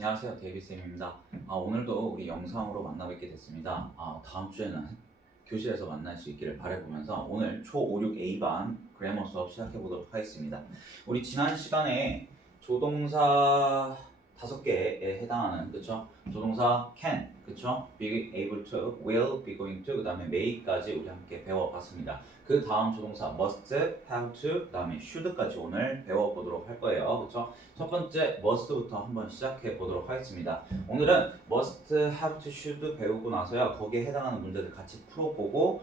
안녕하세요, 데이비쌤입니다. 오늘도 우리 영상으로 만나 뵙게 됐습니다. 다음 주에는 교실에서 만날 수 있기를 바라보면서 오늘 초56A반 그래머 수업 시작해 보도록 하겠습니다. 우리 지난 시간에 조동사 5개에 해당하는, 그쵸? 조동사 can, 그쵸? be able to, will, be going to, 그 다음에 may까지 우리 함께 배워봤습니다. 그 다음 조동사 must, have to, 그 다음에 should까지 오늘 배워보도록 할 거예요. 그쵸? 첫 번째 must부터 한번 시작해 보도록 하겠습니다. 오늘은 must, have to, should 배우고 나서요, 거기에 해당하는 문제들 같이 풀어보고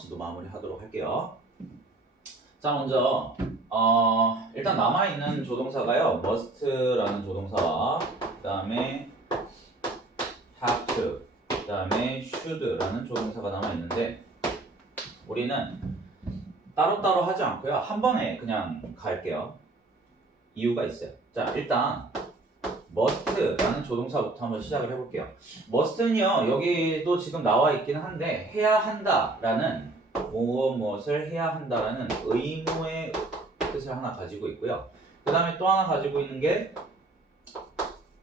지도 마무리하도록 할게요. 자, 먼저 일단 남아있는 조동사가요, must라는 조동사와 그 다음에 have to, 그 다음에 should라는 조동사가 남아있는데 우리는 따로따로 하지 않고요, 한 번에 그냥 갈게요. 이유가 있어요. 자, 일단 must라는 조동사부터 한번 시작을 해볼게요. must는요, 여기도 지금 나와 있긴 한데 해야 한다라는 무엇을 해야 한다라는 의무의 뜻을 하나 가지고 있고요. 그 다음에 또 하나 가지고 있는 게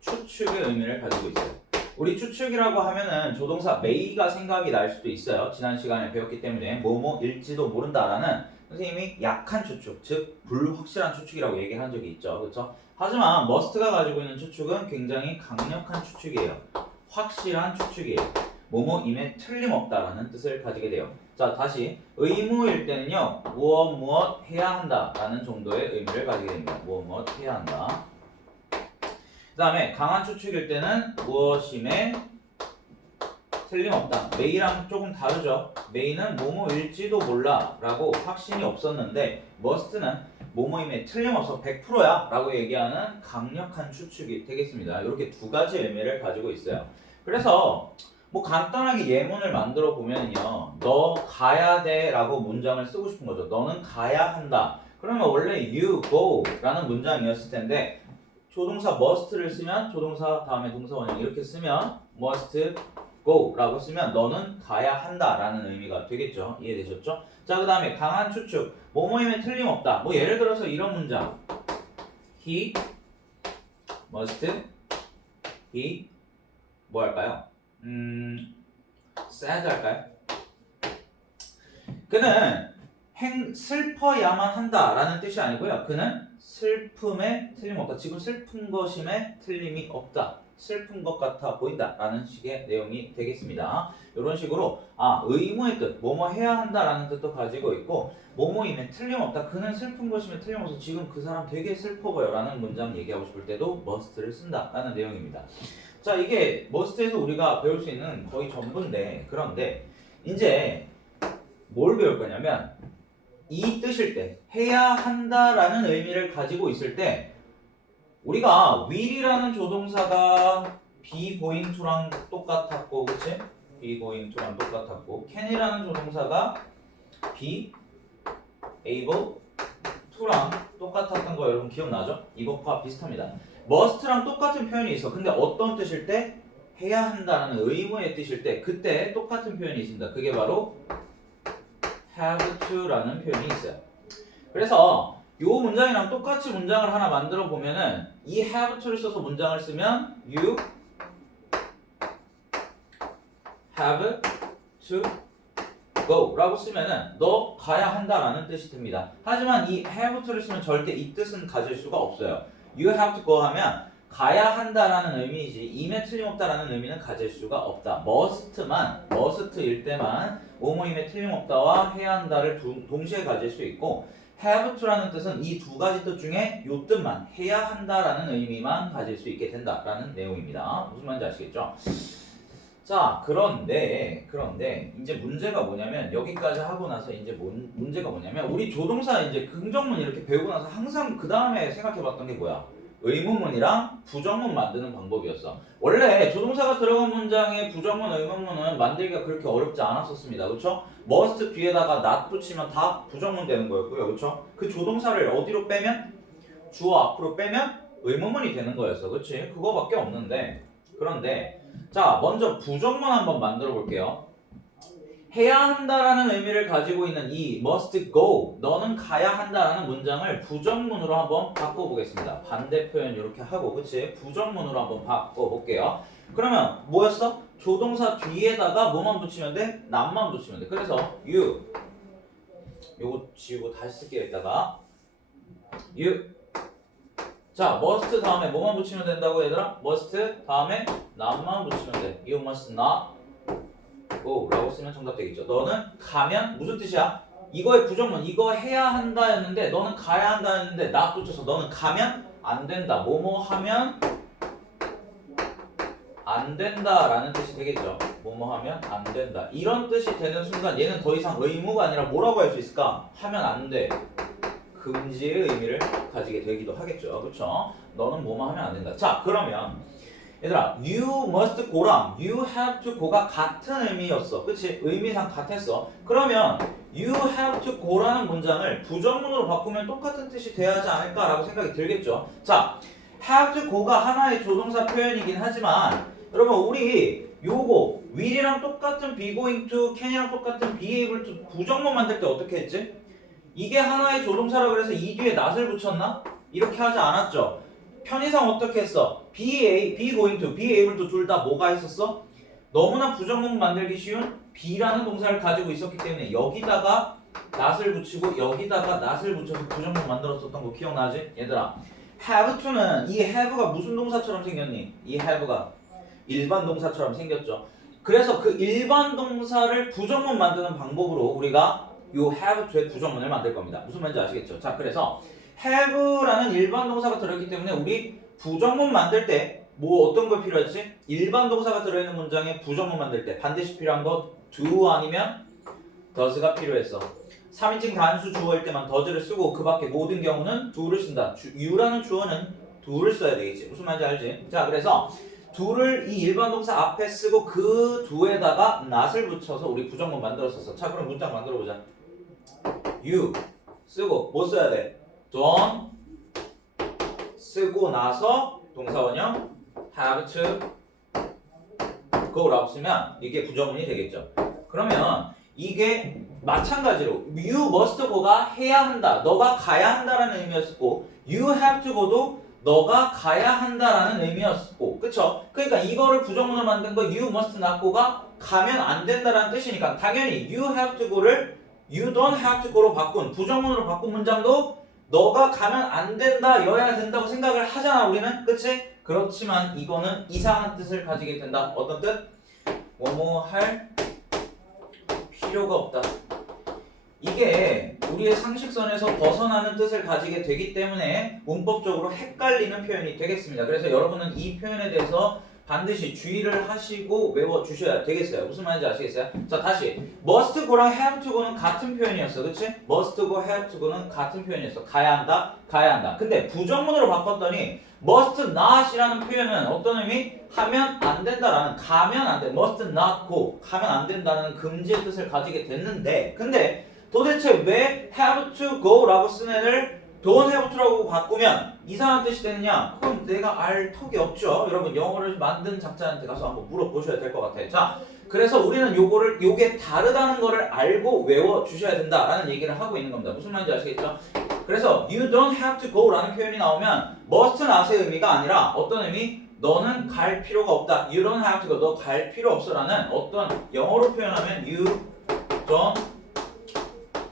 추측의 의미를 가지고 있어요. 우리 추측이라고 하면은 조동사 may가 생각이 날 수도 있어요. 지난 시간에 배웠기 때문에 뭐뭐일지도 모른다라는 선생님이 약한 추측, 즉 불확실한 추측이라고 얘기한 적이 있죠. 그렇죠? 하지만 must가 가지고 있는 추측은 굉장히 강력한 추측이에요. 확실한 추측이에요. 뭐뭐임에 틀림없다라는 뜻을 가지게 돼요. 자, 다시 의무일 때는요, 무엇 해야 한다라는 정도의 의미를 가지게 됩니다. 무엇 해야 한다. 그 다음에 강한 추측일 때는 무엇임에 틀림없다. may랑 조금 다르죠. may는 뭐뭐일지도 몰라 라고 확신이 없었는데 must는 뭐뭐임에 틀림없어 100%야 라고 얘기하는 강력한 추측이 되겠습니다. 이렇게 두 가지 의미를 가지고 있어요. 그래서 뭐 간단하게 예문을 만들어 보면요, 너 가야 돼 라고 문장을 쓰고 싶은 거죠. 너는 가야 한다. 그러면 원래 you go 라는 문장이었을 텐데 조동사 must를 쓰면 조동사 다음에 동사 원형 이렇게 쓰면 must go 라고 쓰면 너는 가야 한다 라는 의미가 되겠죠. 이해되셨죠? 자, 그 다음에 강한 추측, 뭐뭐임에 틀림없다. 뭐 예를 들어서 이런 문장, he must, he 뭐 할까요? sad 할까요? 그는 슬퍼야만 한다라는 뜻이 아니고요, 그는 슬픔에 틀림없다. 지금 슬픈 것임에 틀림이 없다. 슬픈 것 같아 보인다 라는 식의 내용이 되겠습니다. 이런 식으로 의무의 뜻, 뭐뭐 해야 한다라는 뜻도 가지고 있고, 뭐뭐임에 틀림없다, 그는 슬픈 것임에 틀림없어, 지금 그 사람 되게 슬퍼 보여 라는 문장 얘기하고 싶을 때도 must를 쓴다 라는 내용입니다. 자, 이게 must에서 우리가 배울 수 있는 거의 전부인데, 그런데 이제 뭘 배울 거냐면 이 뜻일 때, 해야 한다라는 의미를 가지고 있을 때 우리가 will이라는 조동사가 be going to랑 똑같았고, 그치? be going to랑 똑같았고, can이라는 조동사가 be able to랑 똑같았던 거 여러분 기억나죠? 이것과 비슷합니다. must랑 똑같은 표현이 있어. 근데 어떤 뜻일 때? 해야 한다라는 의무의 뜻일 때 그때 똑같은 표현이 있습니다. 그게 바로 have to라는 표현이 있어요. 그래서 이 문장이랑 똑같이 문장을 하나 만들어 보면은 이 have to를 써서 문장을 쓰면 you have to go 라고 쓰면은 너 가야 한다라는 뜻이 듭니다. 하지만 이 have to를 쓰면 절대 이 뜻은 가질 수가 없어요. you have to go 하면 가야 한다라는 의미이지 임에 틀림없다라는 의미는 가질 수가 없다. must일 때만 뭐뭐임에 틀림없다와 해야 한다를 동시에 가질 수 있고, have to라는 뜻은 이 두 가지 뜻 중에 요 뜻만, 해야 한다라는 의미만 가질 수 있게 된다라는 내용입니다. 무슨 말인지 아시겠죠? 자, 그런데 이제 문제가 뭐냐면, 여기까지 하고 나서 이제 문제가 뭐냐면, 우리 조동사 이제 긍정문 이렇게 배우고 나서 항상 그 다음에 생각해봤던 게 뭐야? 의문문이랑 부정문 만드는 방법이었어. 원래 조동사가 들어간 문장에 부정문, 의문문은 만들기가 그렇게 어렵지 않았었습니다. 그렇죠? must 뒤에다가 not 붙이면 다 부정문 되는 거였고요. 그렇죠? 그 조동사를 어디로 빼면? 주어 앞으로 빼면 의문문이 되는 거였어. 그렇지? 그거밖에 없는데, 그런데 자, 먼저 부정문 한번 만들어 볼게요. 해야 한다라는 의미를 가지고 있는 이 must go, 너는 가야 한다라는 문장을 부정문으로 한번 바꿔보겠습니다. 반대 표현 이렇게 하고, 그치? 부정문으로 한번 바꿔볼게요. 그러면 뭐였어? 조동사 뒤에다가 뭐만 붙이면 돼? not만 붙이면 돼. 그래서 you, 요거 지우고 다시 쓸게요. 이따가 you. 자, must 다음에 뭐만 붙이면 된다고 얘들아? must 다음에 not만 붙이면 돼. You must not go 라고 쓰면 정답 되겠죠. 너는 가면 무슨 뜻이야? 이거의 부정문, 이거 해야 한다였는데 너는 가야 한다였는데 not 붙여서 너는 가면 안 된다. 뭐뭐 하면 안 된다라는 뜻이 되겠죠. 뭐뭐 하면 안 된다. 이런 뜻이 되는 순간 얘는 더 이상 의무가 아니라 뭐라고 할 수 있을까? 하면 안 돼. 금지의 의미를 가지게 되기도 하겠죠. 그렇죠? 너는 뭐뭐 하면 안 된다. 자, 그러면 얘들아, you must go랑 you have to go가 같은 의미였어. 그치? 의미상 같았어. 그러면 you have to go라는 문장을 부정문으로 바꾸면 똑같은 뜻이 돼야 하지 않을까라고 생각이 들겠죠. 자, have to go가 하나의 조동사 표현이긴 하지만 여러분, 우리 요거 will이랑 똑같은 be going to, can이랑 똑같은 be able to 부정문 만들 때 어떻게 했지? 이게 하나의 조동사라 그래서 이 뒤에 not을 붙였나? 이렇게 하지 않았죠. 편의상 어떻게 했어? be going to, be able to 둘 다 뭐가 있었어? 너무나 부정문 만들기 쉬운 be라는 동사를 가지고 있었기 때문에 여기다가 not을 붙이고 여기다가 not을 붙여서 부정문 만들었었던 거 기억나지? 얘들아, have to는 이 have가 무슨 동사처럼 생겼니? 이 have가 일반 동사처럼 생겼죠. 그래서 그 일반 동사를 부정문 만드는 방법으로 우리가 요 have to의 부정문을 만들 겁니다. 무슨 말인지 아시겠죠? 자, 그래서 have라는 일반 동사가 들어있기 때문에 우리 부정문 만들 때 뭐 어떤 거 필요하지? 일반 동사가 들어있는 문장에 부정문 만들 때 반드시 필요한 거 do 아니면 does가 필요했어. 3인칭 단수 주어일 때만 does를 쓰고 그 밖에 모든 경우는 do를 쓴다. you라는 주어는 do를 써야 되겠지. 무슨 말인지 알지? 자, 그래서 do를 이 일반 동사 앞에 쓰고 그 do에다가 not을 붙여서 우리 부정문 만들었었어. 자, 그럼 문장 만들어 보자. you 쓰고 뭐 써야 돼? don't 쓰고 나서 동사원형 have to go라고 쓰면 이게 부정문이 되겠죠. 그러면 이게 마찬가지로 you must go가 해야 한다, 너가 가야 한다라는 의미였고 you have to go도 너가 가야 한다라는 의미였고, 그쵸? 그러니까 이거를 부정문으로 만든 거 you must not go가 가면 안 된다라는 뜻이니까 당연히 you have to go를 you don't have to go로 바꾼, 부정문으로 바꾼 문장도 너가 가면 안 된다, 여야 된다고 생각을 하잖아, 우리는. 그치? 그렇지만 이거는 이상한 뜻을 가지게 된다. 어떤 뜻? 뭐뭐 할 필요가 없다. 이게 우리의 상식선에서 벗어나는 뜻을 가지게 되기 때문에 문법적으로 헷갈리는 표현이 되겠습니다. 그래서 여러분은 이 표현에 대해서 반드시 주의를 하시고 외워주셔야 되겠어요. 무슨 말인지 아시겠어요? 자, 다시 must go랑 have to go는 같은 표현이었어. 그치? must go, have to go는 같은 표현이었어. 가야 한다, 가야 한다. 근데 부정문으로 바꿨더니 must not이라는 표현은 어떤 의미? 하면 안 된다라는, 가면 안 돼. must not go, 가면 안 된다는 금지의 뜻을 가지게 됐는데, 근데 도대체 왜 have to go라고 쓴 애를 don't have to라고 바꾸면 이상한 뜻이 되느냐? 그건 내가 알 턱이 없죠. 여러분, 영어를 만든 작자한테 가서 한번 물어보셔야 될 것 같아요. 자, 그래서 우리는 요게 다르다는 거를 알고 외워주셔야 된다라는 얘기를 하고 있는 겁니다. 무슨 말인지 아시겠죠? 그래서 you don't have to go라는 표현이 나오면 must not의 의미가 아니라 어떤 의미? 너는 갈 필요가 없다. You don't have to go. 너 갈 필요 없어라는 어떤, 영어로 표현하면 you don't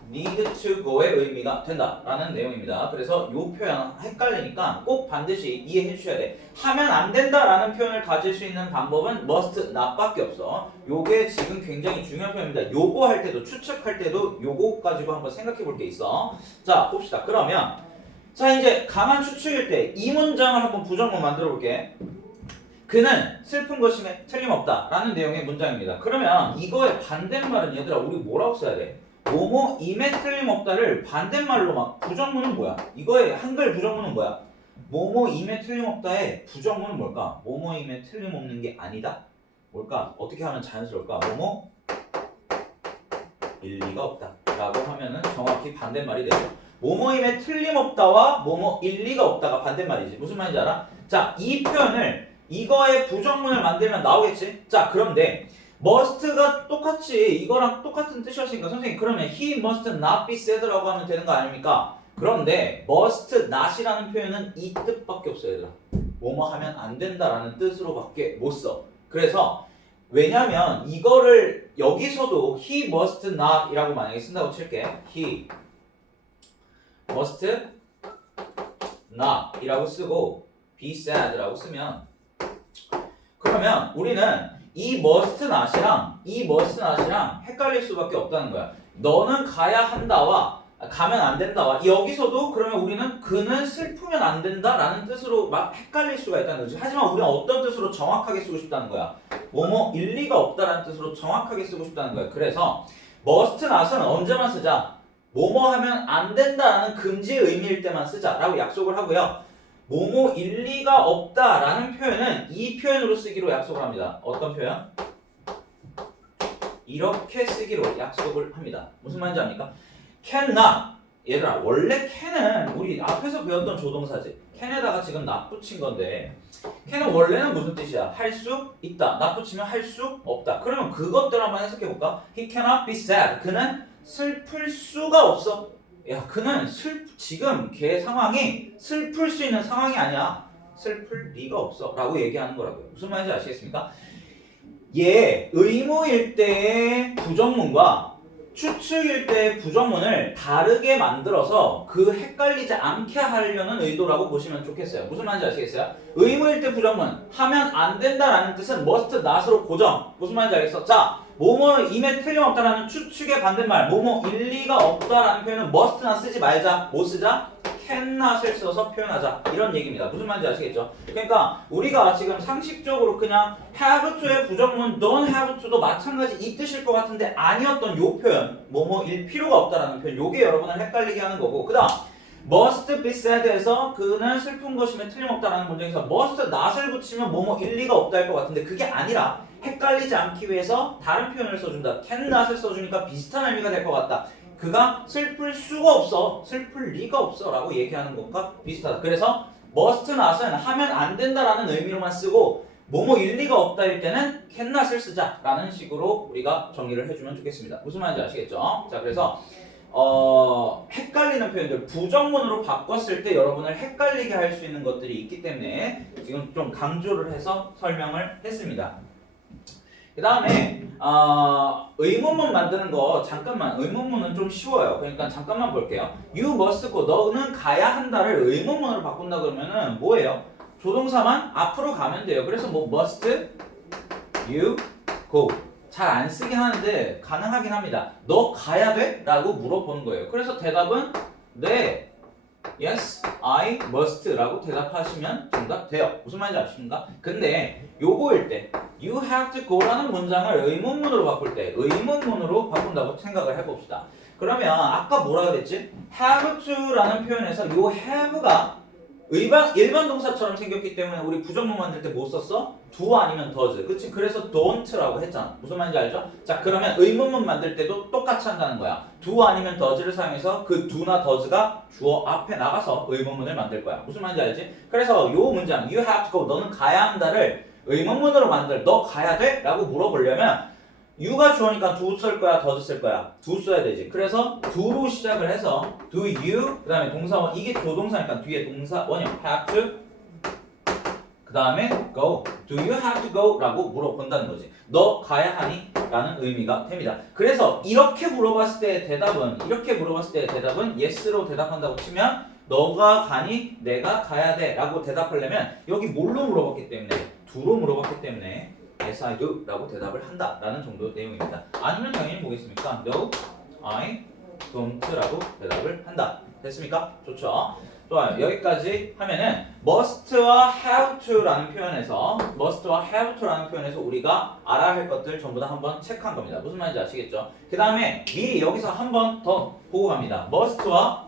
need to go의 의미가 된다라는 내용입니다. 그래서 이 표현 헷갈리니까 꼭 반드시 이해해 주셔야 돼. 하면 안 된다라는 표현을 가질 수 있는 방법은 must not밖에 없어. 요게 지금 굉장히 중요한 표현입니다. 요거 할 때도, 추측할 때도 요거 가지고 한번 생각해 볼 게 있어. 자, 봅시다. 그러면 자, 이제 강한 추측일 때 이 문장을 한번 부정문 만들어 볼게. 그는 슬픈 것임에 틀림없다 라는 내용의 문장입니다. 그러면 이거의 반대말은 얘들아, 우리 뭐라고 써야 돼? 뭐뭐임에 틀림없다를 반대말로 막, 부정문은 뭐야? 이거의 한글 부정문은 뭐야? 뭐뭐임에 틀림없다의 부정문은 뭘까? 뭐뭐임에 틀림없는 게 아니다? 뭘까? 어떻게 하면 자연스러울까? 뭐뭐 일리가 없다 라고 하면은 정확히 반대말이 되죠. 뭐뭐임에 틀림없다와 뭐뭐 일리가 없다가 반대말이지. 무슨 말인지 알아? 자, 이 표현을, 이거의 부정문을 만들면 나오겠지? 자, 그런데 must가 똑같이 이거랑 똑같은 뜻이었으니까 선생님 그러면 he must not be said라고 하면 되는 거 아닙니까? 그런데 must not이라는 표현은 이 뜻밖에 없어요 얘들아. 뭐뭐 하면 안 된다라는 뜻으로밖에 못 써. 그래서 왜냐면 이거를 여기서도 he must not 이라고 만약에 쓴다고 칠게. he must not 이라고 쓰고 be said라고 쓰면 그러면 우리는 이 must not이랑 이 must not이랑 헷갈릴 수밖에 없다는 거야. 너는 가야 한다와 가면 안 된다와 여기서도 그러면 우리는 그는 슬프면 안 된다라는 뜻으로 막 헷갈릴 수가 있다는 거지. 하지만 우리는 어떤 뜻으로 정확하게 쓰고 싶다는 거야. 뭐뭐 일리가 없다라는 뜻으로 정확하게 쓰고 싶다는 거야. 그래서 must not은 언제만 쓰자? 뭐뭐 하면 안 된다라는 금지의 의미일 때만 쓰자라고 약속을 하고요. 뭐뭐 일리가 없다라는 표현은 이 표현으로 쓰기로 약속을 합니다. 어떤 표현? 이렇게 쓰기로 약속을 합니다. 무슨 말인지 압니까? cannot 얘들아 원래 can은 우리 앞에서 배웠던 조동사지. can에다가 지금 not 붙인 건데 can은 원래는 무슨 뜻이야? 할 수 있다. not 붙이면 할 수 없다. 그러면 그것들 한번 해석해 볼까? He cannot be sad. 그는 슬플 수가 없어. 야 그는 지금 걔 상황이 슬플 수 있는 상황이 아니야. 슬플 리가 없어 라고 얘기하는 거라고요. 무슨 말인지 아시겠습니까? 얘 의무일 때의 부정문과 추측일 때의 부정문을 다르게 만들어서 그 헷갈리지 않게 하려는 의도라고 보시면 좋겠어요. 무슨 말인지 아시겠어요? 의무일 때 부정문 하면 안 된다라는 뜻은 must not으로 고정. 무슨 말인지 알겠어? 자 뭐뭐임에 틀림없다라는 추측의 반대말 뭐뭐 일리가 없다라는 표현은 must not 쓰지 말자. 뭐 쓰자? cannot을 써서 표현하자 이런 얘기입니다. 무슨 말인지 아시겠죠? 그러니까 우리가 지금 상식적으로 그냥 have to의 부정문 don't have to도 마찬가지 이 뜻일 것 같은데 아니었던 요 표현 뭐뭐일 필요가 없다라는 표현 요게 여러분을 헷갈리게 하는 거고 그 다음 must be said에서 그는 슬픈 것임에 틀림없다라는 문장에서 must not을 붙이면 뭐뭐 일리가 없다 할 것 같은데 그게 아니라 헷갈리지 않기 위해서 다른 표현을 써준다. cannot을 써주니까 비슷한 의미가 될 것 같다. 그가 슬플 수가 없어. 슬플 리가 없어 라고 얘기하는 것과 비슷하다. 그래서 must not은 하면 안 된다라는 의미로만 쓰고 뭐뭐 일리가 없다일 때는 cannot을 쓰자 라는 식으로 우리가 정리를 해주면 좋겠습니다. 무슨 말인지 아시겠죠? 자 그래서 헷갈리는 표현들 부정문으로 바꿨을 때 여러분을 헷갈리게 할 수 있는 것들이 있기 때문에 지금 좀 강조를 해서 설명을 했습니다. 그 다음에 의문문 만드는 거 잠깐만 의문문은 좀 쉬워요. 그러니까 잠깐만 볼게요. You must go 너는 가야 한다를 의문문으로 바꾼다 그러면은 뭐예요? 조동사만 앞으로 가면 돼요. 그래서 뭐 must you go 잘 안 쓰긴 하는데 가능하긴 합니다. 너 가야 돼? 라고 물어보는 거예요. 그래서 대답은 네 Yes, I must 라고 대답하시면 정답 돼요. 무슨 말인지 아십니까? 근데 요거일 때 You have to go 라는 문장을 의문문으로 바꿀 때 의문문으로 바꾼다고 생각을 해봅시다. 그러면 아까 뭐라 그랬지? have to 라는 표현에서 요 have가 일반 동사처럼 생겼기 때문에 우리 부정문 만들 때 뭐 썼어? do 아니면 does. 그치? 그래서 don't라고 했잖아. 무슨 말인지 알죠? 자 그러면 의문문 만들 때도 똑같이 한다는 거야. do 아니면 does를 사용해서 그 do나 does가 주어 앞에 나가서 의문문을 만들 거야. 무슨 말인지 알지? 그래서 요 문장 you have to go 너는 가야 한다를 의문문으로 만들 너 가야 돼? 라고 물어보려면 you가 주어니까 do 쓸 거야 does 쓸 거야? do 써야 되지. 그래서 do로 시작을 해서 do you 그 다음에 동사원 이게 조동사니까 뒤에 동사원이 have to 그 다음에 go do you have to go? 라고 물어본다는 거지. 너 가야 하니? 라는 의미가 됩니다. 그래서 이렇게 물어봤을 때의 대답은 yes로 대답한다고 치면 너가 가니? 내가 가야 돼 라고 대답하려면 여기 뭘로 물어봤기 때문에 do로 물어봤기 때문에 Yes, I do 라고 대답을 한다 라는 정도 내용입니다. 아니면 당연히 뭐겠습니까? No, I don't 라고 대답을 한다. 됐습니까? 좋죠? 좋아요. 여기까지 하면은 must와 have to라는 표현에서 우리가 알아야 할 것들 전부 다 한번 체크한 겁니다. 무슨 말인지 아시겠죠? 그 다음에 미리 여기서 한 번 더 보고 갑니다. must와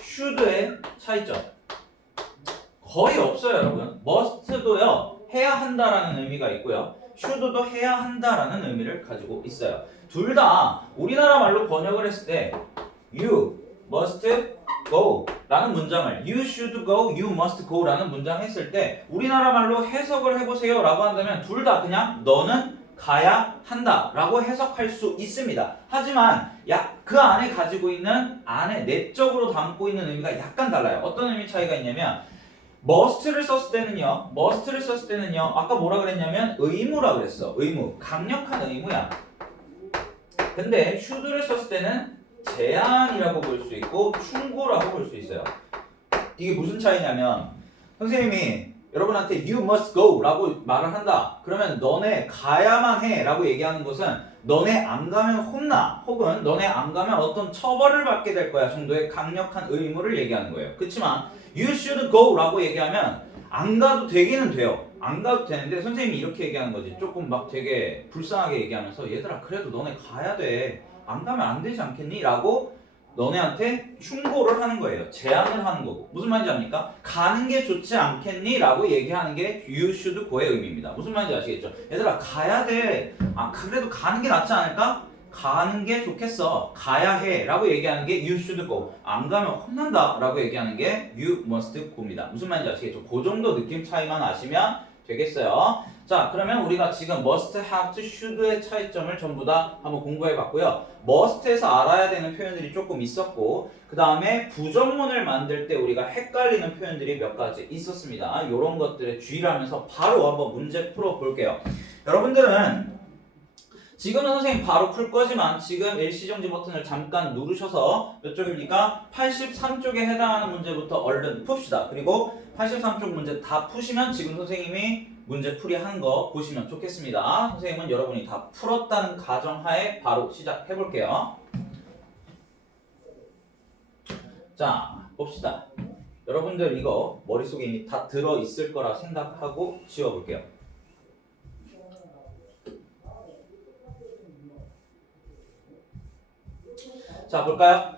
should의 차이점 거의 없어요 여러분. must도요 해야 한다라는 의미가 있고요. should도 해야 한다라는 의미를 가지고 있어요. 둘 다 우리나라 말로 번역을 했을 때 you must go 라는 문장을 you should go, you must go 라는 문장 했을 때 우리나라 말로 해석을 해보세요 라고 한다면 둘 다 그냥 너는 가야 한다라고 해석할 수 있습니다. 하지만 그 안에 가지고 있는 안에 내적으로 담고 있는 의미가 약간 달라요. 어떤 의미 차이가 있냐면 must를 썼을 때는요. 아까 뭐라 그랬냐면 의무라 그랬어. 의무. 강력한 의무야. 근데 should를 썼을 때는 제한이라고 볼 수 있고 충고라고 볼 수 있어요. 이게 무슨 차이냐면 선생님이 여러분한테 you must go 라고 말을 한다. 그러면 너네 가야만 해 라고 얘기하는 것은 너네 안 가면 혼나 혹은 너네 안 가면 어떤 처벌을 받게 될 거야 정도의 강력한 의무를 얘기하는 거예요. 그렇지만 you should go 라고 얘기하면 안 가도 되기는 돼요. 안 가도 되는데 선생님이 이렇게 얘기하는 거지. 조금 막 되게 불쌍하게 얘기하면서 얘들아 그래도 너네 가야 돼. 안 가면 안 되지 않겠니? 라고 너네한테 충고를 하는 거예요. 제안을 하는 거고. 무슨 말인지 압니까? 가는 게 좋지 않겠니? 라고 얘기하는 게 you should go의 의미입니다. 무슨 말인지 아시겠죠? 얘들아 가야 돼. 그래도 가는 게 낫지 않을까? 가는 게 좋겠어. 가야 해. 라고 얘기하는 게 you should go. 안 가면 혼난다. 라고 얘기하는 게 you must go입니다. 무슨 말인지 아시겠죠? 그 정도 느낌 차이만 아시면 되겠어요. 자, 그러면 우리가 지금 must, have to, should의 차이점을 전부 다 한번 공부해 봤고요. must에서 알아야 되는 표현들이 조금 있었고 그 다음에 부정문을 만들 때 우리가 헷갈리는 표현들이 몇 가지 있었습니다. 이런 것들에 주의를 하면서 바로 한번 문제 풀어 볼게요. 여러분들은 지금은 선생님 바로 풀 거지만 지금 일시정지 버튼을 잠깐 누르셔서 몇 쪽입니까? 83쪽에 해당하는 문제부터 얼른 풉시다. 그리고 83쪽 문제 다 푸시면 지금 선생님이 문제 풀이 하는 거 보시면 좋겠습니다. 선생님은 여러분이 다 풀었다는 가정하에 바로 시작해 볼게요. 자, 봅시다. 여러분들 이거 머릿속에 이미 다 들어있을 거라 생각하고 지워볼게요. 자, 볼까요?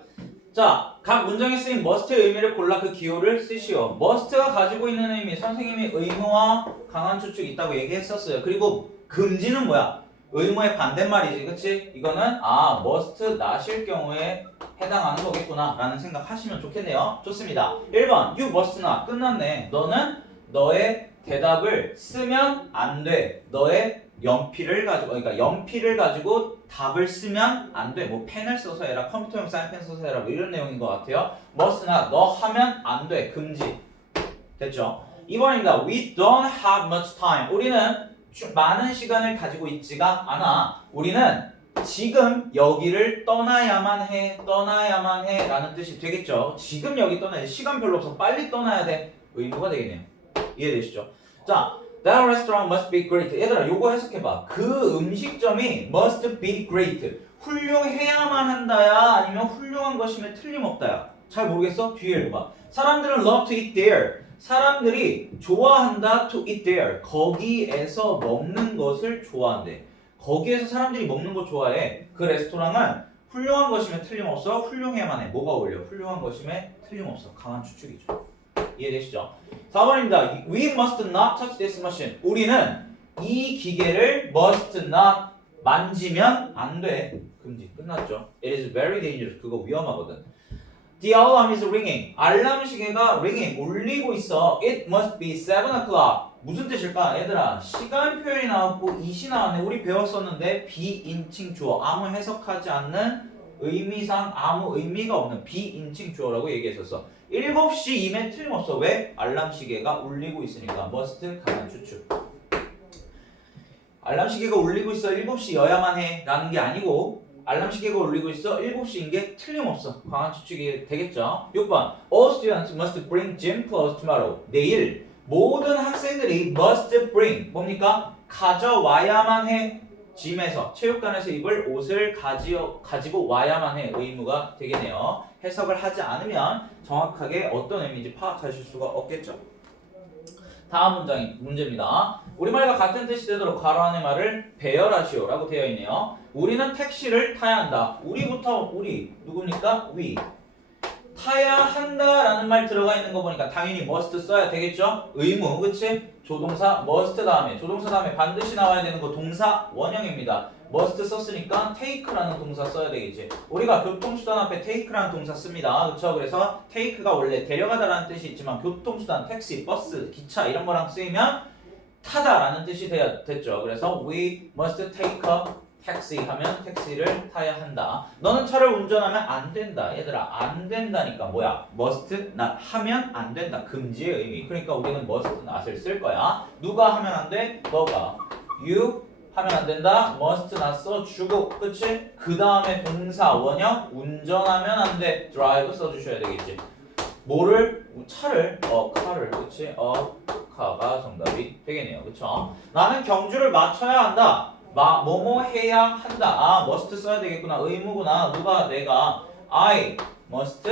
자, 각 문장에 쓰인 must의 의미를 골라 그 기호를 쓰시오. must가 가지고 있는 의미, 선생님이 의무와 강한 추측이 있다고 얘기했었어요. 그리고 금지는 뭐야? 의무의 반대말이지, 그치? 이거는 must not일 경우에 해당하는 거겠구나 라는 생각 하시면 좋겠네요. 좋습니다. 1번, you must not. 끝났네. 너는 너의 대답을 쓰면 안 돼. 너의 연필을 가지고 답을 쓰면 안 돼. 뭐 펜을 써서 해라, 컴퓨터용 사인펜 써서 해라, 뭐 이런 내용인 것 같아요. must not, 너 하면 안 돼. 금지. 됐죠? 2번입니다. We don't have much time. 우리는 많은 시간을 가지고 있지가 않아. 우리는 지금 여기를 떠나야만 해 라는 뜻이 되겠죠. 지금 여기 떠나야 돼. 시간 별로 없어. 빨리 떠나야 돼. 의무가 되겠네요. 이해되시죠? 자, That restaurant must be great. 얘들아, 요거 해석해봐. 그 음식점이 must be great. 훌륭해야만 한다야? 아니면 훌륭한 것임에 틀림없다야? 잘 모르겠어? 뒤에 읽어봐. 사람들은 love to eat there. 사람들이 좋아한다 to eat there. 거기에서 먹는 것을 좋아한대. 거기에서 사람들이 먹는 거 좋아해. 그 레스토랑은 훌륭한 것임에 틀림없어. 훌륭해야만 해. 뭐가 어울려? 훌륭한 것임에 틀림없어. 강한 추측이죠. 이해되시죠? 4번입니다. We must not touch this machine. 우리는 이 기계를 must not 만지면 안 돼. 금지. 끝났죠. It is very dangerous. 그거 위험하거든. The alarm is ringing. 알람 시계가 ringing. 울리고 있어. It must be 7 o'clock. 무슨 뜻일까? 얘들아, 시간 표현이 나왔고 it이 나왔네. 우리 배웠었는데 비인칭 주어. 아무 해석하지 않는 의미상 아무 의미가 없는 비인칭 주어라고 얘기했었어. 7시임에 틀림없어. 왜? 알람 시계가 울리고 있으니까. must 강한 추측. 알람 시계가 울리고 있어. 7시여야만 해 라는 게 아니고 알람 시계가 울리고 있어. 7시인 게 틀림없어. 강한 추측이 되겠죠. 6번. All students must bring gym clothes tomorrow. 내일 모든 학생들이 must bring 뭡니까? 가져와야만 해. 짐에서 체육관에서 입을 옷을 가지고 와야만 해. 의무가 되겠네요. 해석을 하지 않으면 정확하게 어떤 의미인지 파악하실 수가 없겠죠. 다음 문제입니다. 우리말과 같은 뜻이 되도록 괄호 안의 말을 배열하시오 라고 되어 있네요. 우리는 택시를 타야 한다. 우리부터 우리 누굽니까? we. 타야 한다라는 말 들어가 있는 거 보니까 당연히 must 써야 되겠죠? 의무, 그치? 조동사 must 조동사 다음에 반드시 나와야 되는 거 동사 원형입니다. must 썼으니까 take라는 동사 써야 되겠지. 우리가 교통수단 앞에 take라는 동사 씁니다. 그쵸? 그래서 take가 원래 데려가다라는 뜻이 있지만 교통수단, 택시, 버스, 기차 이런 거랑 쓰이면 타다라는 뜻이 됐죠. 그래서 we must take a taxi 하면 택시를 타야 한다. 너는 차를 운전하면 안 된다. 얘들아 안 된다니까 뭐야? must not 하면 안 된다. 금지의 의미. 그러니까 우리는 must not을 쓸 거야. 누가 하면 안 돼? 너가. you 하면 안 된다. must not 써주고 그치? 그 다음에 동사 원형 운전하면 안 돼. drive 써주셔야 되겠지. 뭐를? 차를 car를 그치? car가 정답이 되겠네요. 그쵸? 나는 경주를 맞춰야 한다. 뭐뭐 해야 한다. must 써야 되겠구나. 의무구나. 누가? 내가. I must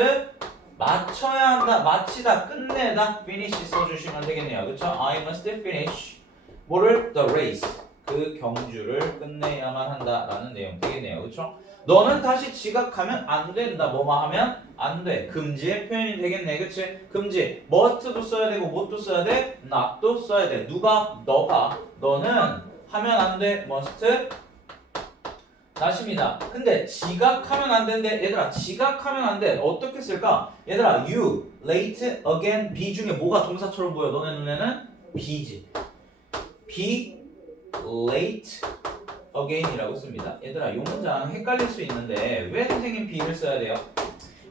맞춰야 한다. 마치다. 끝내다. finish 써주시면 되겠네요. 그쵸? I must finish 뭐를? the race 그 경주를 끝내야만 한다라는 내용 되겠네요. 그쵸? 너는 다시 지각하면 안 된다. 뭐뭐 하면 안 돼. 금지의 표현이 되겠네. 그치? 금지. must도 써야 되고 what도 써야 돼. not도 써야 돼. 누가? 너가. 너는 하면 안 돼. must not입니다. 근데 지각하면 안 된대. 얘들아 지각하면 안 돼. 어떻게 쓸까? 얘들아 you late again be 중에 뭐가 동사처럼 보여? 너네 눈에는 be지. be late again이라고 씁니다. 얘들아 이 문장 헷갈릴 수 있는데 왜 선생님 be를 써야 돼요?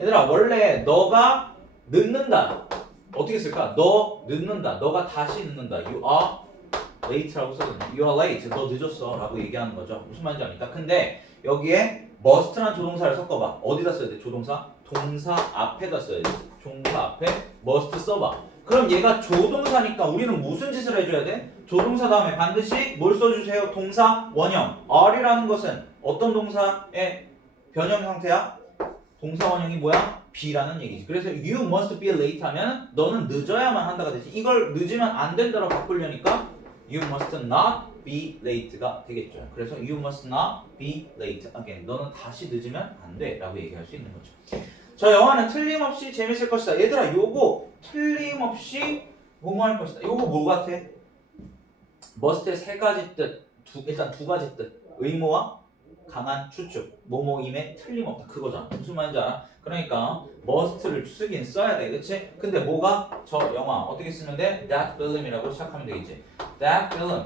얘들아 원래 너가 늦는다 어떻게 쓸까? 너 늦는다. 너가 다시 늦는다. You are late라고 써거든요. You are late. 너 늦었어 라고 얘기하는 거죠. 무슨 말인지 아니까? 근데 여기에 must라는 조동사를 섞어봐. 어디다 써야 돼? 조동사? 동사 앞에다 써야 돼. 동사 앞에 must 써봐. 그럼 얘가 조동사니까 우리는 무슨 짓을 해줘야 돼? 조동사 다음에 반드시 뭘 써주세요? 동사 원형. are이라는 것은 어떤 동사의 변형 형태야? 동사 원형이 뭐야? be라는 얘기지. 그래서 you must be late 하면 너는 늦어야만 한다가 되지. 이걸 늦으면 안 된다고 바꾸려니까 you must not be late가 되겠죠. 그래서 you must not be late again. 너는 다시 늦으면 안 돼 라고 얘기할 수 있는 거죠. 저 영화는 틀림없이 재밌을 것이다. 얘들아 요거 틀림없이 뭐뭐 할 것이다. 요거 뭐 같아? must의 세 가지 뜻, 일단 두 가지 뜻. 의무와 강한 추측. 뭐뭐임에 틀림없다. 그거잖아. 무슨 말인지 알아? 그러니까 must를 쓰긴 써야 돼. 그치? 근데 뭐가? 저 영화 어떻게 쓰면 돼? that film이라고 시작하면 되겠지. that film.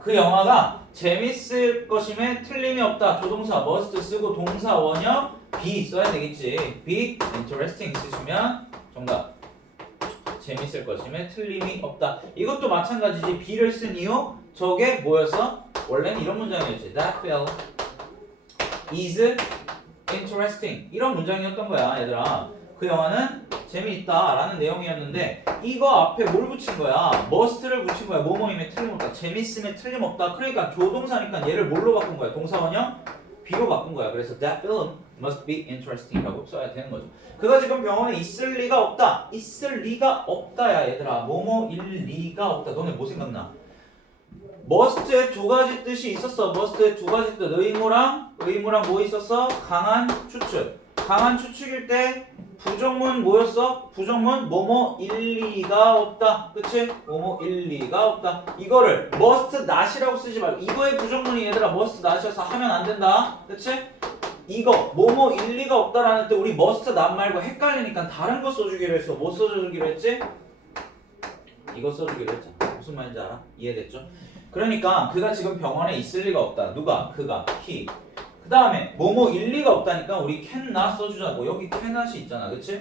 그 영화가 재밌을 것임에 틀림이 없다. 조동사 must 쓰고 동사 원형 be 써야 되겠지. be interesting 쓰시면 정답. 재밌을 것임에 틀림이 없다. 이것도 마찬가지지. be를 쓴 이유 저게 뭐였어? 원래는 이런 문장이었지. That film is interesting. 이런 문장이었던 거야, 얘들아. 그 영화는 재미있다 라는 내용이었는데 이거 앞에 뭘 붙인 거야? must를 붙인 거야. 뭐뭐임에 틀림없다. 재밌음에 틀림없다. 그러니까 조동사니까 얘를 뭘로 바꾼 거야? 동사원형 be로 바꾼 거야. 그래서 that film must be interesting 라고 써야 되는 거죠. 그가 지금 병원에 있을 리가 없다. 있을 리가 없다야 얘들아. 뭐뭐일 리가 없다. 너네 뭐 생각나? must의 두 가지 뜻이 있었어. must의 두 가지 뜻. 의무랑 뭐 있었어? 강한 추측. 강한 추측일 때 부정문 뭐였어? 부정문 뭐뭐일 리가 없다. 그치? 뭐뭐일 리가 없다. 이거를 must not이라고 쓰지 말고 이거의 부정문이 얘들아 must not이어서 하면 안 된다. 그치? 이거 뭐뭐일 리가 없다라는 때 우리 must not 말고 헷갈리니까 다른 거 써주기로 했어. 뭐 써주기로 했지? 이거 써주기로 했잖아. 무슨 말인지 알아? 이해됐죠? 그러니까 그가 지금 병원에 있을 리가 없다. 누가? 그가. he. 그 다음에 뭐뭐일 리가 없다니까 우리 cannot 써주자고. 여기 cannot이 있잖아. 그치?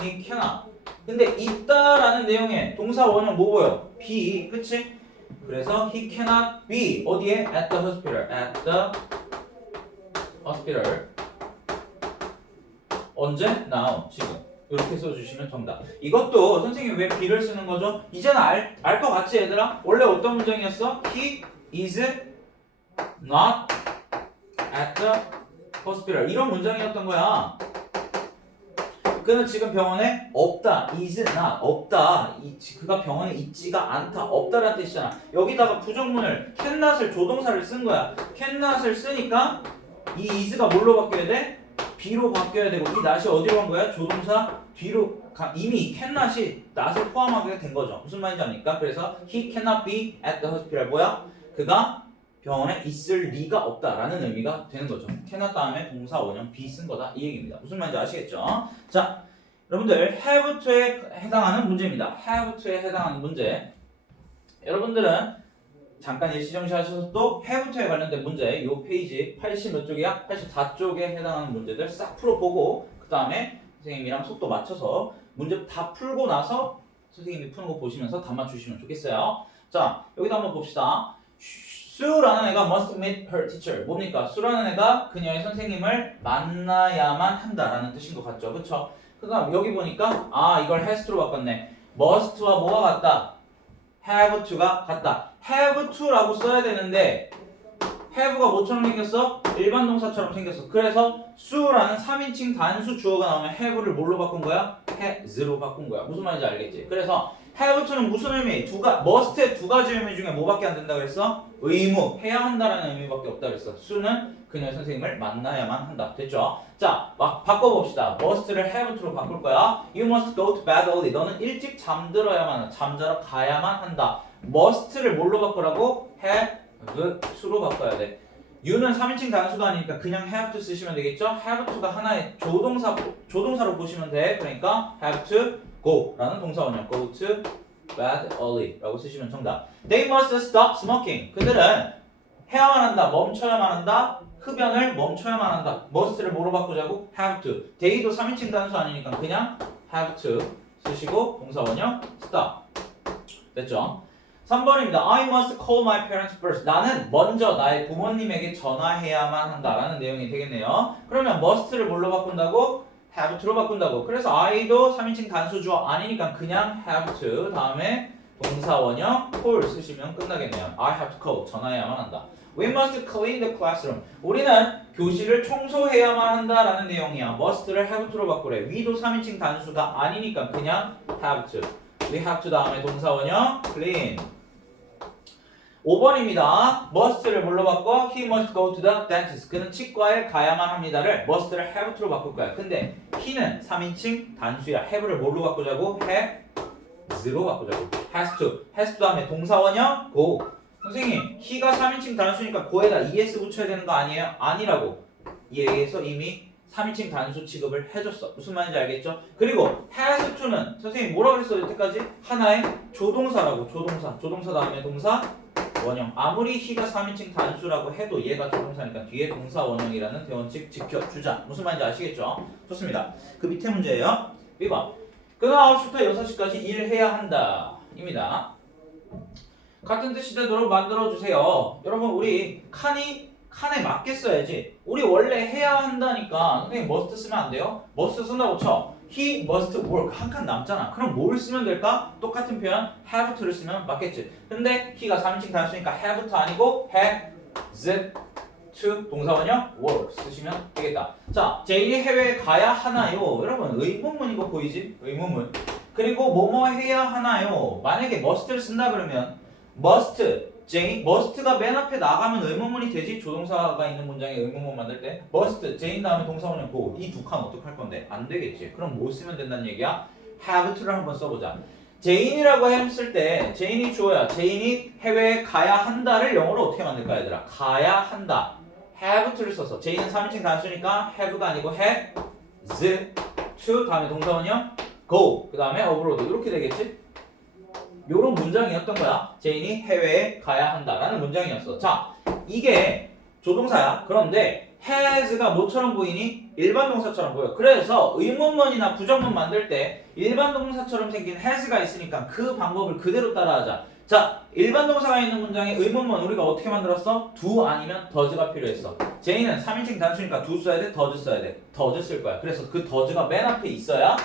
he cannot. 근데 있다라는 내용에 동사 원형 뭐 보여? be. 그치? 그래서 he cannot be. 어디에? at the hospital. at the hospital. 언제? now. 지금. 이렇게 써주시면 정답. 이것도 선생님이 왜 be를 쓰는 거죠? 이제는 알 것 같지 얘들아? 원래 어떤 문장이었어? He is not at the hospital. 이런 문장이었던 거야. 그는 지금 병원에 없다. is not. 없다. 그가 병원에 있지가 않다. 없다라는 뜻이잖아. 여기다가 부정문을 cannot을 조동사를 쓴 거야. cannot을 쓰니까 이 is가 뭘로 바뀌어야 돼? be로 바뀌어야 되고 이 not이 어디로 간 거야? 조동사 뒤로 이미 cannot이 not을 포함하게 된 거죠. 무슨 말인지 아닙니까? 그래서 he cannot be at the hospital. 뭐야? 그가 병원에 있을 리가 없다라는 의미가 되는 거죠. cannot 다음에 동사 원형 be 쓴 거다 이 얘기입니다. 무슨 말인지 아시겠죠? 자, 여러분들 have to에 해당하는 문제입니다. have to에 해당하는 문제 여러분들은 잠깐 일시정시 하셔서 또 haveto에 관련된 문제 요 페이지 80 몇 쪽이야? 84쪽에 해당하는 문제들 싹 풀어보고 그 다음에 선생님이랑 속도 맞춰서 문제 다 풀고 나서 선생님이 푸는 거 보시면서 답 맞추시면 좋겠어요. 자, 여기도 한번 봅시다. 수라는 애가 must meet her teacher. 뭡니까? 수라는 애가 그녀의 선생님을 만나야만 한다라는 뜻인 것 같죠? 그쵸? 그 다음 여기 보니까 이걸 has to로 바꿨네. must와 뭐가 같다? have to가 같다. have to라고 써야 되는데 have가 뭐처럼 생겼어? 일반 동사처럼 생겼어. 그래서 수라는 3인칭 단수 주어가 나오면 have를 뭘로 바꾼 거야? has로 바꾼 거야. 무슨 말인지 알겠지? 그래서 have to는 무슨 의미? must의 두 가지 의미 중에 뭐밖에 안 된다 그랬어? 의무, 해야 한다라는 의미밖에 없다 그랬어. 수는 그녀의 선생님을 만나야만 한다. 됐죠? 자, 막 바꿔봅시다. must를 have to로 바꿀 거야. You must go to bed early. 너는 일찍 잠들어야만 한다. 잠자러 가야만 한다. must를 뭘로 바꾸라고? have to로 바꿔야 돼. you는 3인칭 단수가 아니니까 그냥 have to 쓰시면 되겠죠? have to가 하나의 조동사로 보시면 돼. 그러니까 have to go 라는 동사원이야. go to bed early 라고 쓰시면 정답. They must stop smoking. 그들은 해야만 한다. 멈춰야만 한다. 흡연을 멈춰야만 한다. must를 뭐로 바꾸자고? have to. they도 3인칭 단수 아니니까 그냥 have to 쓰시고 동사원형 stop. 됐죠? 3번입니다. I must call my parents first. 나는 먼저 나의 부모님에게 전화해야만 한다라는 내용이 되겠네요. 그러면 must를 뭘로 바꾼다고? have to로 바꾼다고. 그래서 I도 3인칭 단수주어 아니니까 그냥 have to 다음에 동사원형 call 쓰시면 끝나겠네요. I have to call. 전화해야만 한다. We must clean the classroom. 우리는 교실을 청소해야만 한다라는 내용이야. must를 have to로 바꾸래. we도 3인칭 단수가 아니니까 그냥 have to. We have to 다음에 동사원형 clean. 5번입니다. must를 뭘로 바꿔? He must go to the dentist. 그는 치과에 가야만 합니다를 must를 have to로 바꿀 거야. 근데 he는 3인칭 단수야. have를 뭘로 바꾸자고? has로 바꾸자고. has to 다음에 동사원형 go. 선생님, he가 3인칭 단수니까 go에다 es 붙여야 되는 거 아니에요? 아니라고. 얘에서 이미 3인칭 단수 취급을 해줬어. 무슨 말인지 알겠죠? 그리고 has to는 선생님 뭐라 그랬어 여태까지? 하나의 조동사라고. 조동사 다음에 동사 원형. 아무리 he가 3인칭 단수라고 해도 얘가 조동사니까 뒤에 동사 원형이라는 대원칙 지켜주자. 무슨 말인지 아시겠죠? 좋습니다. 그 밑에 문제예요. 2번. 끊어 9시부터 6시까지 일해야 한다. 입니다. 같은 뜻이 되도록 만들어주세요. 여러분 우리 칸에 맞게 써야지. 우리 원래 해야 한다니까 선생님 must 쓰면 안 돼요? must 쓴다고 쳐. He must work. 한 칸 남잖아. 그럼 뭘 쓰면 될까? 똑같은 표현 have to를 쓰면 맞겠지. 근데 he가 3인칭 단수니까 have to 아니고 has to 동사원형 work 쓰시면 되겠다. 자, 제인이 해외에 가야 하나요? 여러분 의문문 이거 보이지? 의문문. 그리고 뭐뭐 해야 하나요? 만약에 must를 쓴다 그러면 must가 맨 앞에 나가면 의문문이 되지. 조동사가 있는 문장에 의문문 만들 때 must, 제인 다음에 동사원형 go. 이 두 칸 어떡할 건데? 안 되겠지. 그럼 뭐 쓰면 된다는 얘기야? have to를 한번 써보자. 제인이라고 했을 때 제인이 주어야. 제인이 해외에 가야 한다를 영어로 어떻게 만들까 얘들아? 가야 한다. have to를 써서 제인은 3인칭 단수니까 have가 아니고 has to 다음에 동사원형 go 그 다음에 abroad 이렇게 되겠지? 요런 문장이었던 거야. 제인이 해외에 가야 한다라는 문장이었어. 자, 이게 조동사야. 그런데 has가 뭐처럼 보이니? 일반 동사처럼 보여. 그래서 의문문이나 부정문 만들 때 일반 동사처럼 생긴 has가 있으니까 그 방법을 그대로 따라하자. 자, 일반 동사가 있는 문장의 의문문 우리가 어떻게 만들었어? do 아니면 does가 필요했어. 제인은 3인칭 단수니까 do 써야 돼? does 써야 돼? does 쓸 거야. 그래서 그 does가 맨 앞에 있어야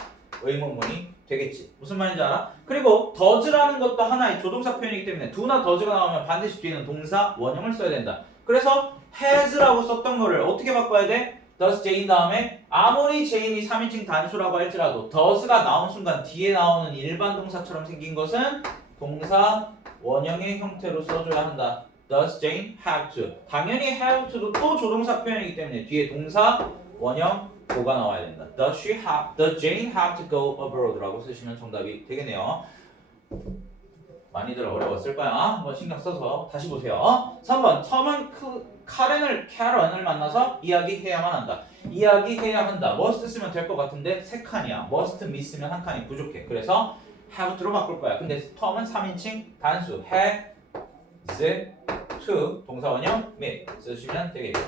의문문이 되겠지. 무슨 말인지 알아? 그리고 does라는 것도 하나의 조동사 표현이기 때문에 do나 does가 나오면 반드시 뒤에는 동사 원형을 써야 된다. 그래서 has라고 썼던 거를 어떻게 바꿔야 돼? does 제인 다음에 아무리 제인이 3인칭 단수라고 할지라도 does가 나온 순간 뒤에 나오는 일반 동사처럼 생긴 것은 동사 원형의 형태로 써줘야 한다. Does Jane have to? 당연히 have to도 또 조동사 표현이기 때문에 뒤에 동사 원형 고가 나와야 된다. Does Jane have to go abroad라고 쓰시면 정답이 되겠네요. 많이들 어려웠을 거야. 한번 신경 써서 다시 보세요. 3번. 톰은 카렌을 만나서 이야기해야만 한다. 이야기해야 한다. must 쓰면 될 것 같은데 세 칸이야. must, miss면 한 칸이 부족해. 그래서 have to로 바꿀 거야. 근데 term은 3인칭 단수 has to 동사 원형 및 쓰시면 되겠죠.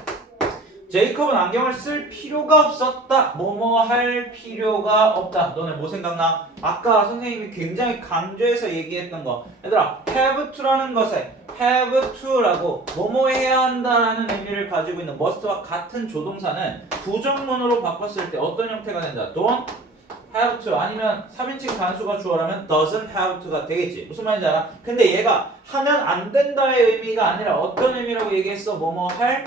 제이콥은 안경을 쓸 필요가 없었다. 뭐뭐 할 필요가 없다. 너네 뭐 생각나? 아까 선생님이 굉장히 강조해서 얘기했던 거. 얘들아, have to라는 것에 have to라고 뭐뭐 해야 한다라는 의미를 가지고 있는 must와 같은 조동사는 부정문으로 바꿨을 때 어떤 형태가 된다? don't have to 아니면 3인칭 단수가 주어라면 doesn't have to가 되겠지. 무슨 말인지 알아? 근데 얘가 하면 안 된다의 의미가 아니라 어떤 의미라고 얘기했어? 뭐뭐 할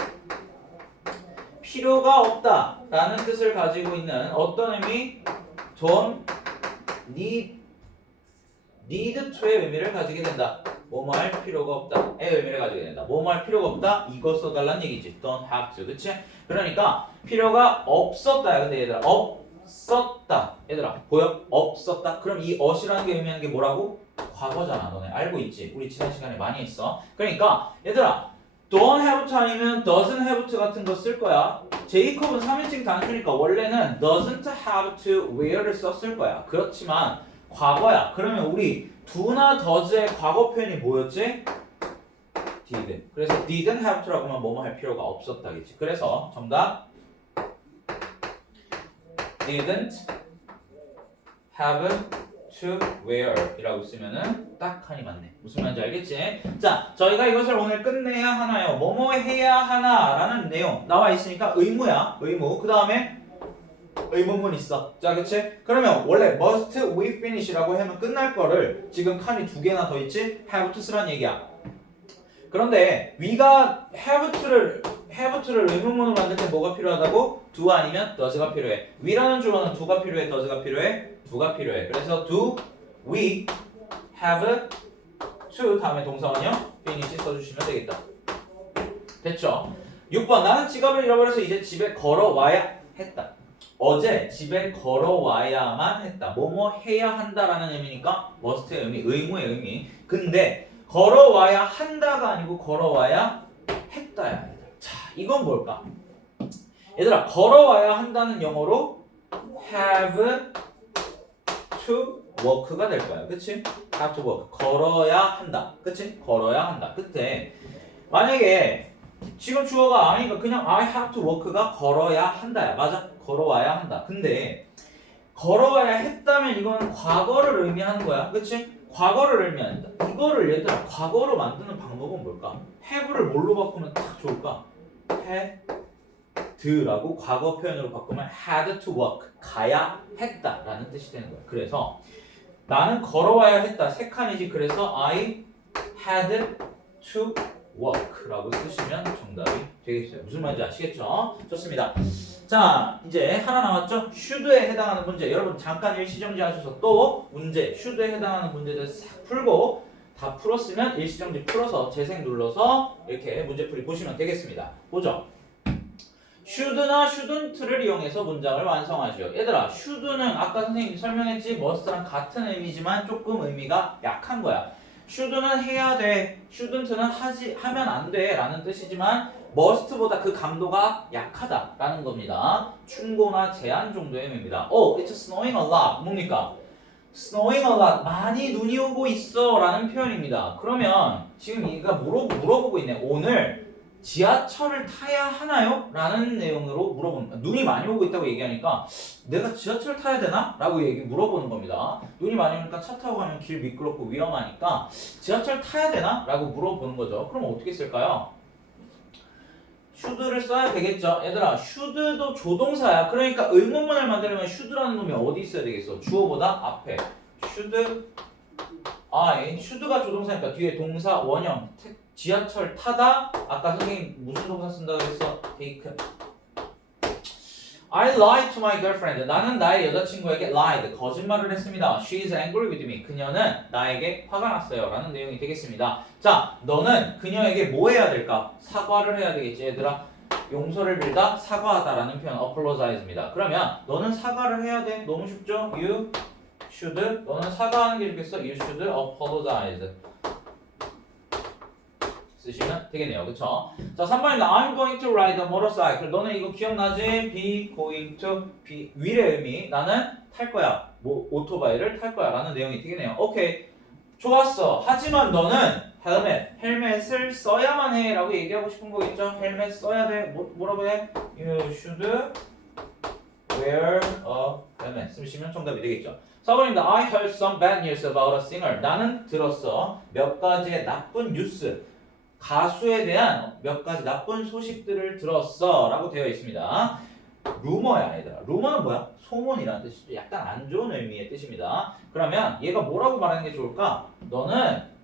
필요가 없다 라는 뜻을 가지고 있는 어떤 의미? don't need to의 의미를 가지게 된다. 뭐뭐 할 필요가 없다의 의미를 가지게 된다. 뭐뭐 할 필요가 없다 이거 써달라는 얘기지. don't have to 그치? 그러니까 필요가 없었다야. 근데 얘들아 없었다. 얘들아 보여? 없었다. 그럼 이 ot이라는 게 의미하는 게 뭐라고? 과거잖아. 너네 알고 있지? 우리 지난 시간에 많이 했어. 그러니까 얘들아 don't have to 아니면 doesn't have to 같은 거 쓸 거야. 제이콥은 3인칭 단수니까 원래는 doesn't have to wear를 썼을 거야. 그렇지만 과거야. 그러면 우리 do나 does의 과거 표현이 뭐였지? did. 그래서 didn't have to라고 하면 뭐뭐 할 필요가 없었다겠지. 그래서 정답 didn't have to wear 이라고 쓰면은 딱 하니 맞네. 무슨 말인지 알겠지? 자, 저희가 이것을 오늘 끝내야 하나요? 뭐뭐 해야 하나 라는 내용 나와 있으니까 의무야. 의무. 그 다음에 의문문 있어. 자, 그치? 그러면 원래 must we finish라고 하면 끝날 거를 지금 칸이 두 개나 더 있지? have to 쓰란 얘기야. 그런데 we가 have to를 의문문으로 만들 때 뭐가 필요하다고? do 아니면 does가 필요해. we라는 주어는 do가 필요해, does가 필요해? do가 필요해. 그래서 do we have to 다음에 동사 원형 finish 써주시면 되겠다. 됐죠? 6번 나는 지갑을 잃어버려서 이제 집에 걸어와야 했다. 어제 집에 걸어와야만 했다. 뭐뭐 해야 한다라는 의미니까 must의 의미, 의무의 의미. 근데 걸어와야 한다가 아니고 걸어와야 했다야. 자, 이건 뭘까? 얘들아, 걸어와야 한다는 영어로 have to work가 될 거야. 그치? have to work. 걸어야 한다. 그치? 걸어야 한다. 그때 만약에 지금 주어가 아니니까 그냥 I have to work가 걸어야 한다야. 맞아? 걸어와야 한다. 근데 걸어와야 했다면 이건 과거를 의미하는 거야. 그치? 과거를 의미한다. 이거를 얘들아 과거로 만드는 방법은 뭘까? have를 뭘로 바꾸면 딱 좋을까? had라고 과거 표현으로 바꾸면 had to work. 가야 했다 라는 뜻이 되는 거야. 그래서 나는 걸어와야 했다. 세 칸이지. 그래서 I had to work라고 쓰시면 정답이 되겠어요. 무슨 말인지 아시겠죠? 좋습니다. 자, 이제 하나 남았죠? should에 해당하는 문제. 여러분 잠깐 일시정지 하셔서 또 문제 should에 해당하는 문제들 싹 풀고 다 풀었으면 일시정지 풀어서 재생 눌러서 이렇게 문제풀이 보시면 되겠습니다. 보죠. should나 shouldn't를 이용해서 문장을 완성하시오. 얘들아, should는 아까 선생님이 설명했지 must랑 같은 의미지만 조금 의미가 약한 거야. should는 해야 돼, shouldn't는 하면 안 돼 라는 뜻이지만 must보다 그 강도가 약하다 라는 겁니다. 충고나 제한 정도의 의미입니다. Oh, it's snowing a lot. 뭡니까? snowing a lot. 많이 눈이 오고 있어 라는 표현입니다. 그러면 지금 얘가 물어보고 있네. 오늘 지하철을 타야 하나요? 라는 내용으로 물어보는, 눈이 많이 오고 있다고 얘기하니까 내가 지하철 타야 되나? 라고 물어보는 겁니다. 눈이 많이 오니까 차 타고 가면 길 미끄럽고 위험하니까 지하철 타야 되나? 라고 물어보는 거죠. 그럼 어떻게 쓸까요? should를 써야 되겠죠. 얘들아, should도 조동사야. 그러니까 의문문을 만들려면 should라는 놈이 어디 있어야 되겠어? 주어보다 앞에. should should가 조동사니까 뒤에 동사 원형 지하철 타다. 아까 선생님 무슨 동사 쓴다고 했어? take. I lied to my girlfriend. 나는 나의 여자친구에게 lied. 거짓말을 했습니다. She is angry with me. 그녀는 나에게 화가 났어요. 라는 내용이 되겠습니다. 자, 너는 그녀에게 뭐 해야 될까? 사과를 해야 되겠지, 얘들아. 용서를 빌다, 사과하다 라는 표현 apologize입니다. 그러면 너는 사과를 해야 돼. 너무 쉽죠? You should. 너는 사과하는 게 좋겠어. You should apologize. 쓰시면 되겠네요. 그쵸? 자, 3번입니다. I'm going to ride a motorcycle. 너는 이거 기억나지? Be going to be will의 의미. 나는 탈 거야. 뭐 오토바이를 탈 거야 라는 내용이 되겠네요. 오케이 좋았어. 하지만 너는 헬멧을 써야만 해 라고 얘기하고 싶은 거겠죠. 헬멧 써야 돼. 뭐라고 해? You should wear a helmet. 쓰시면 정답이 되겠죠. 4번입니다. I heard some bad news about a singer. 나는 들었어. 몇 가지의 나쁜 뉴스. 가수에 대한 몇 가지 나쁜 소식들을 들었어 라고 되어 있습니다. 루머야 얘들아. 루머는 뭐야? 소문이라는 뜻이죠. 약간 안 좋은 의미의 뜻입니다. 그러면 얘가 뭐라고 말하는 게 좋을까? 너는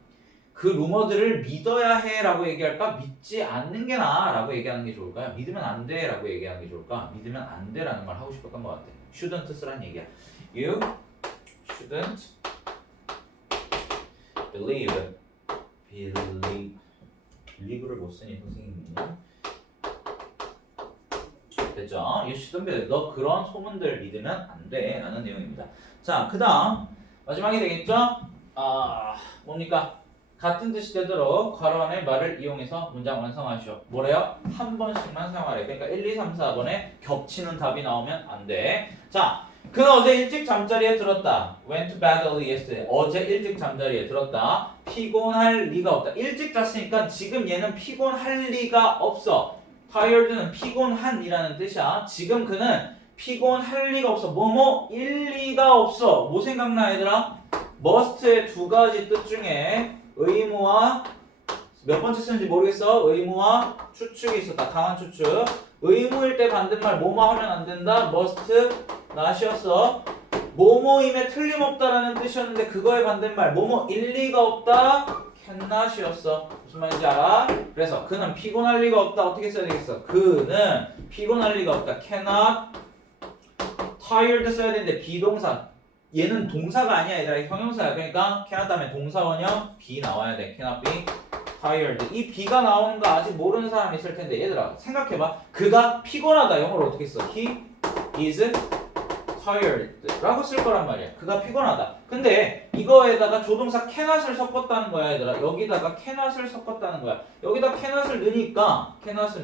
그 루머들을 믿어야 해 라고 얘기할까? 믿지 않는 게 나아 라고 얘기하는 게 좋을까요? 믿으면 안 돼 라고 얘기하는 게 좋을까? 믿으면 안 돼 라는 말 하고 싶었던 것 같아. shouldn't 쓰란 얘기야. You shouldn't believe를 못 쓰니 선생님은요? 됐죠? You shouldn't believe. 너 그런 소문들 믿으면 안 돼 라는 내용입니다. 자, 그 다음 마지막이 되겠죠? 뭡니까? 같은 뜻이 되도록 괄호 안의 말을 이용해서 문장 완성하시오. 뭐래요? 한 번씩만 사용하래. 그러니까 1, 2, 3, 4번에 겹치는 답이 나오면 안 돼. 자, 그는 어제 일찍 잠자리에 들었다. Went to bed early yesterday. 어제 일찍 잠자리에 들었다. 피곤할 리가 없다. 일찍 잤으니까 지금 얘는 피곤할 리가 없어. tired는 피곤한이라는 뜻이야. 지금 그는 피곤할 리가 없어. 뭐뭐일 리가 없어. 뭐 생각나 얘들아? must의 두 가지 뜻 중에 의무와 몇 번째 쓰는지 모르겠어. 의무와 추측이 있었다. 강한 추측. 의무일 때 반대말 뭐뭐 하면 안 된다. must not이었어. 뭐뭐임에 틀림없다라는 뜻이었는데 그거의 반대말 뭐뭐 일리가 없다. cannot이었어. 무슨 말인지 알아? 그래서 그는 피곤할 리가 없다. 어떻게 써야 되겠어? 그는 피곤할 리가 없다. cannot tired 써야 되는데 비동사. 얘는 동사가 아니야. 얘들아 형용사야. 그러니까 cannot 다음에 동사원형 be 나와야 돼. cannot be tired. 이 be가 나오는 거 아직 모르는 사람이 있을 텐데 얘들아 생각해봐. 그가 피곤하다. 영어로 어떻게 써? He is tired 라고 쓸 거란 말이야. 그가 피곤하다. 근데 이거에다가 조동사 cannot을 섞었다는 거야 얘들아. 여기다가 cannot을 섞었다는 거야. 여기다 cannot을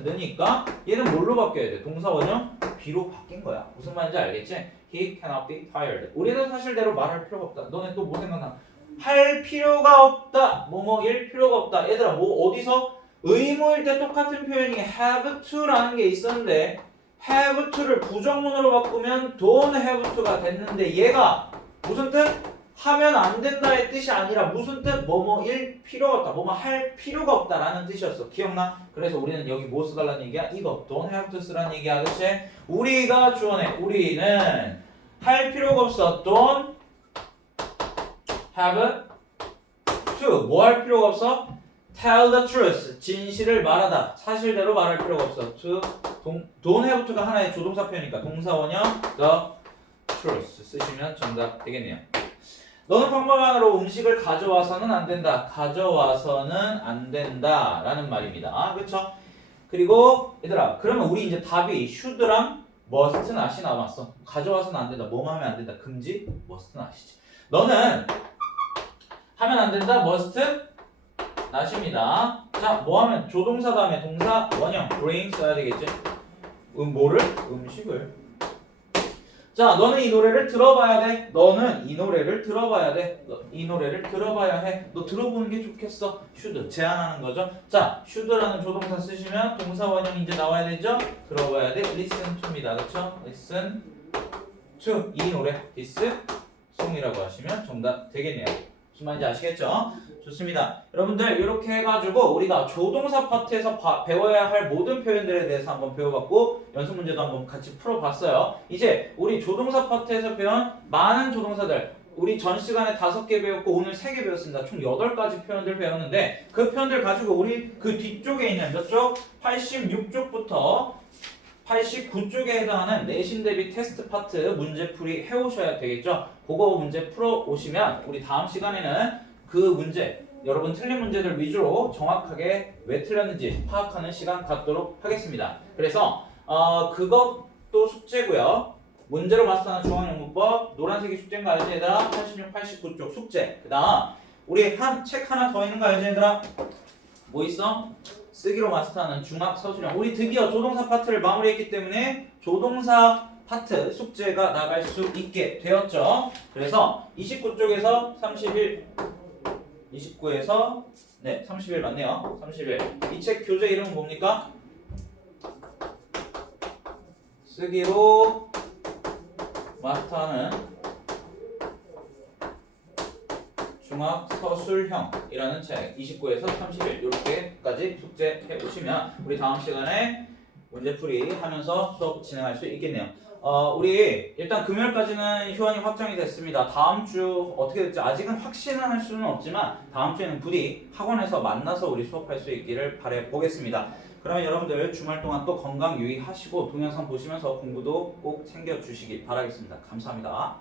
넣으니까 얘는 뭘로 바뀌어야 돼? 동사원형 be로 바뀐 거야. 무슨 말인지 알겠지? He cannot be tired. 우리는 사실대로 말할 필요가 없다. 너네 또 뭐 생각나? 할 필요가 없다. 뭐뭐일 필요가 없다. 얘들아 뭐 어디서? 의무일 때 똑같은 표현이 have to라는 게 있었는데 have to를 부정문으로 바꾸면 don't have to가 됐는데 얘가 무슨 뜻? 하면 안 된다의 뜻이 아니라 무슨 뜻? 뭐뭐일 필요가 없다. 뭐뭐 할 필요가 없다라는 뜻이었어. 기억나? 그래서 우리는 여기 뭐 써달라는 얘기야? 이거 don't have to 쓰라는 얘기야. 그치? 우리가 주어내. 우리는 할 필요가 없어. don't have to. 뭐 할 필요가 없어? tell the truth. 진실을 말하다. 사실대로 말할 필요가 없어. to don't have to가 하나의 조동사 표현이니까 동사원형 the truth 쓰시면 정답 되겠네요. 너는 평범한으로 음식을 가져와서는 안 된다. 가져와서는 안 된다 라는 말입니다. 그렇죠? 그리고 얘들아 그러면 우리 이제 답이 should랑 must not이 남았어. 가져와서는 안 된다. 뭐만 하면 안 된다. 금지 must not이지. 너는 하면 안 된다. must not입니다. 자, 뭐 하면 조동사 다음에 동사 원형 bring 써야 되겠지? 뭐를? 음식을. 자, 너는 이 노래를 들어봐야 돼. 너는 이 노래를 들어봐야 돼. 이 노래를 들어봐야 해. 너 들어보는 게 좋겠어. should 제안하는 거죠. 자, should라는 조동사 쓰시면 동사 원형 이제 나와야 되죠. 들어봐야 돼. listen to입니다. 그렇죠? listen to 이 노래 this song이라고 하시면 정답 되겠네요. 무슨 말인지 아시겠죠? 좋습니다. 여러분들 이렇게 해가지고 우리가 조동사 파트에서 배워야 할 모든 표현들에 대해서 한번 배워봤고 연습 문제도 한번 같이 풀어봤어요. 이제 우리 조동사 파트에서 배운 많은 조동사들 우리 전 시간에 5개 배웠고 오늘 3개 배웠습니다. 총 8가지 표현들 배웠는데 그 표현들 가지고 우리 그 뒤쪽에 있는 몇 쪽? 86쪽부터 89쪽에 해당하는 내신 대비 테스트 파트 문제풀이 해오셔야 되겠죠. 그거 문제 풀어오시면 우리 다음 시간에는 그 문제, 여러분 틀린 문제들 위주로 정확하게 왜 틀렸는지 파악하는 시간 갖도록 하겠습니다. 그래서 그것도 숙제고요. 문제로 마스터하는 중앙영문법 노란색이 숙제인 거 알지 얘들아? 86, 89쪽 숙제. 그 다음 우리 책 하나 더 있는 거 알지 얘들아? 뭐 있어? 쓰기로 마스터하는 중학 서술형. 우리 드디어 조동사 파트를 마무리했기 때문에 조동사 파트 숙제가 나갈 수 있게 되었죠. 그래서 29 쪽에서 31, 29에서 네 31 맞네요. 31. 이 책 교재 이름은 뭡니까? 쓰기로 마스터하는 중학 서술형이라는 책 29에서 31 이렇게까지 숙제해 보시면 우리 다음 시간에 문제풀이 하면서 수업 진행할 수 있겠네요. 우리 일단 금요일까지는 휴원이 확정이 됐습니다. 다음 주 어떻게 될지 아직은 확신은 할 수는 없지만 다음 주에는 부디 학원에서 만나서 우리 수업할 수 있기를 바래 보겠습니다. 그러면 여러분들 주말 동안 또 건강 유의하시고 동영상 보시면서 공부도 꼭 챙겨 주시길 바라겠습니다. 감사합니다.